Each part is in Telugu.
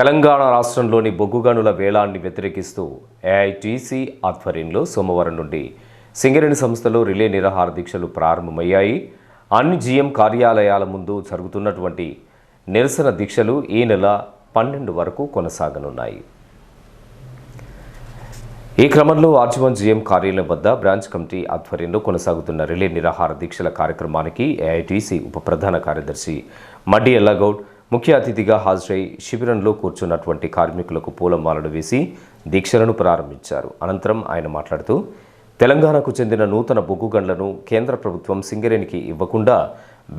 తెలంగాణ రాష్ట్రంలోని బొగ్గుగనుల వేలాన్ని వ్యతిరేకిస్తూ ఏఐటీసీ ఆధ్వర్యంలో సోమవారం నుండి సింగరేణి సంస్థలో రిలే నిరాహార దీక్షలు ప్రారంభమయ్యాయి. అన్ని జీఎం కార్యాలయాల ముందు జరుగుతున్నటువంటి నిరసన దీక్షలు ఈ నెల పన్నెండు వరకు కొనసాగనున్నాయి. ఈ క్రమంలో ఆర్జీవన్ జీఎం కార్యాలయం వద్ద బ్రాంచ్ కమిటీ ఆధ్వర్యంలో కొనసాగుతున్న రిలే నిరాహార దీక్షల కార్యక్రమానికి ఏఐటీసీ ఉప ప్రధాన కార్యదర్శి మడ్డి ఎల్లగౌడ్ ముఖ్య అతిథిగా హాజరై శిబిరంలో కూర్చున్నటువంటి కార్మికులకు పూలమాలలు వేసి దీక్షలను ప్రారంభించారు. అనంతరం ఆయన మాట్లాడుతూ తెలంగాణకు చెందిన నూతన బొగ్గు గండ్లను కేంద్ర ప్రభుత్వం సింగరేణికి ఇవ్వకుండా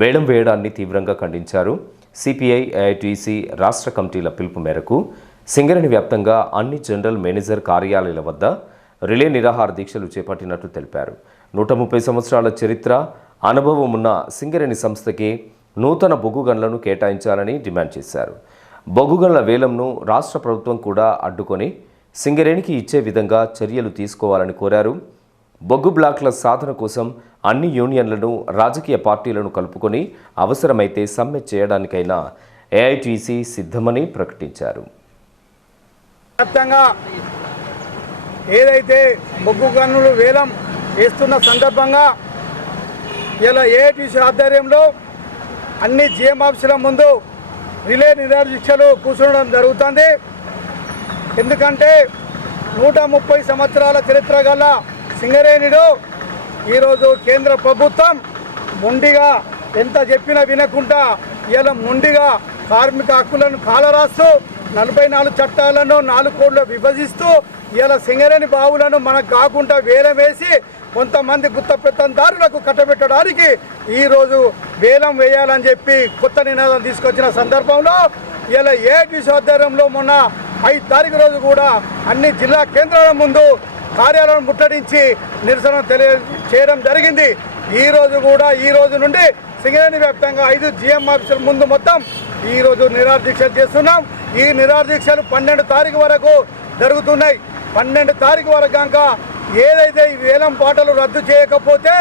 వేలం వేయడాన్ని తీవ్రంగా ఖండించారు. సిపిఐ ఏఐటీసీ రాష్ట్ర కమిటీల పిలుపు మేరకు సింగరేణి వ్యాప్తంగా అన్ని జనరల్ మేనేజర్ కార్యాలయాల వద్ద రిలే నిరాహార దీక్షలు చేపట్టినట్లు తెలిపారు. నూట ముప్పై సంవత్సరాల చరిత్ర అనుభవం ఉన్న సింగరేణి సంస్థకి నూతన బొగ్గు గన్లను కేటాయించాలని డిమాండ్ చేశారు. బొగ్గు గన్ల వేలంను రాష్ట్ర ప్రభుత్వం కూడా అడ్డుకొని సింగరేణికి ఇచ్చే విధంగా చర్యలు తీసుకోవాలని కోరారు. బొగ్గు బ్లాక్ల సాధన కోసం అన్ని యూనియన్లను రాజకీయ పార్టీలను కలుపుకొని అవసరమైతే సమ్మె చేయడానికైనా ఏఐటీసీ సిద్ధమని ప్రకటించారు. ఏదైతే బొగ్గు గన్నులు వేలం వేస్తున్న సందర్భంగా ఇలా ఏఐటీసీ ఆధ్వర్యంలో అన్ని జిఎం ఆఫీసుల ముందు రిలే నిరాదీక్షలు కూర్చోవడం జరుగుతుంది. ఎందుకంటే నూట ముప్పై సంవత్సరాల చరిత్ర గల సింగరేణిడు ఈరోజు కేంద్ర ప్రభుత్వం మొండిగా ఎంత చెప్పినా వినకుండా ఇలా మొండిగా కార్మిక హక్కులను కాలరాస్తూ నలభై నాలుగు చట్టాలను నాలుగు కోడ్లు విభజిస్తూ ఇలా సింగరేణి బావులను మనకు కాకుండా వేలం వేసి కొంతమంది గుత్తపెత్తందారులకు కట్టబెట్టడానికి ఈరోజు వేలం వేయాలని చెప్పి కొత్త నినాదం తీసుకొచ్చిన సందర్భంలో ఇలా ఏటి ఆధ్వర్యంలో మొన్న ఐదు తారీఖు రోజు కూడా అన్ని జిల్లా కేంద్రాల ముందు కార్యాలయం ముట్టడించి నిరసన తెలియ చేయడం జరిగింది. ఈరోజు కూడా ఈ రోజు నుండి సింగరేణి వ్యాప్తంగా ఐదు జిఎం ఆఫీసుల ముందు మొత్తం ఈ రోజు చేస్తున్నాం. ఈ నిరాదీక్షలు పన్నెండు తారీఖు వరకు జరుగుతున్నాయి. పన్నెండు తారీఖు వరకు కనుక ఏదైతే ఈ వేలం పాటలు రద్దు చేయకపోతే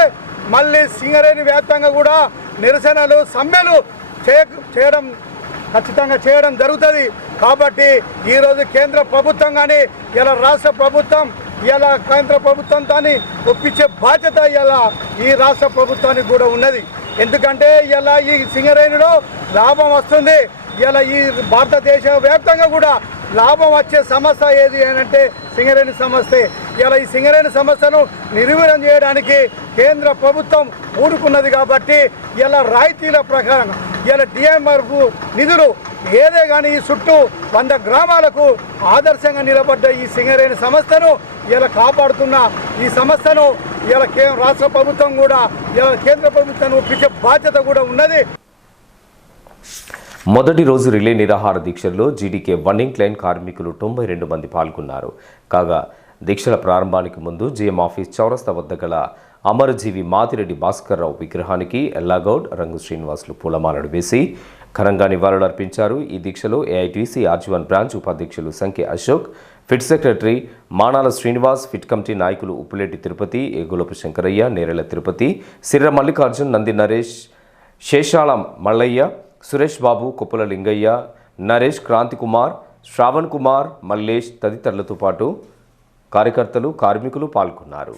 మళ్ళీ సింగరేణి వ్యాప్తంగా కూడా నిరసనలు సమ్మెలు చేయ చేయడం ఖచ్చితంగా చేయడం జరుగుతుంది. కాబట్టి ఈరోజు కేంద్ర ప్రభుత్వం కానీ ఇలా రాష్ట్ర ప్రభుత్వం ఇలా కేంద్ర ప్రభుత్వంతో ఒప్పించే బాధ్యత ఇలా ఈ రాష్ట్ర ప్రభుత్వానికి కూడా ఉన్నది. ఎందుకంటే ఇలా ఈ సింగరేణిలో లాభం వస్తుంది. ఇలా ఈ భారతదేశ వ్యాప్తంగా కూడా లాభం వచ్చే సమస్య ఏది అంటే సింగరేణి సమస్య. ఇలా ఈ సింగరేణి సమస్యను నిర్వీర్యం చేయడానికి కేంద్ర ప్రభుత్వం ఊరుకున్నది కాబట్టి ఇలా రాయితీల ప్రకారం ఇలా డిఎంఆర్కు నిధులు ఏదే కానీ ఈ చుట్టూ వంద గ్రామాలకు ఆదర్శంగా నిలబడ్డ ఈ సింగరేణి సంస్థను ఇలా కాపాడుతున్న ఈ సంస్థను ఇలా కే రాష్ట్ర ప్రభుత్వం కూడా ఇలా కేంద్ర ప్రభుత్వం ఒప్పించే బాధ్యత కూడా ఉన్నది. మొదటి రోజు రిలే నిరాహార దీక్షల్లో జీడీకే వన్ ఇంక్లైన్ కార్మికులు తొంభై రెండు మంది పాల్గొన్నారు. కాగా దీక్షల ప్రారంభానికి ముందు జీఎం ఆఫీస్ చౌరస్తా వద్ద గల అమరజీవి మాతిరెడ్డి భాస్కర్రావు విగ్రహానికి ఎల్లాగౌడ్ రంగు శ్రీనివాసులు పూలమాలలు వేసి ఘనంగా నివాళులు అర్పించారు. ఈ దీక్షలో ఏఐటీసీ ఆర్జీవన్ బ్రాంచ్ ఉపాధ్యక్షులు సంఖ్య అశోక్ ఫిట్ సెక్రటరీ మానాల శ్రీనివాస్ ఫిట్ కమిటీ నాయకులు ఉప్పులేటి తిరుపతి ఏగులపు శంకరయ్య నేరెల తిరుపతి సిర్ర మల్లికార్జున్ నంది నరేష్ శేషాళం మల్లయ్య సురేష్ బాబు కుప్పల లింగయ్య నరేష్ క్రాంతి కుమార్ శ్రావణ్ కుమార్ మల్లేష్ తదితరులతో పాటు కార్యకర్తలు కార్మికులు పాల్గొన్నారు.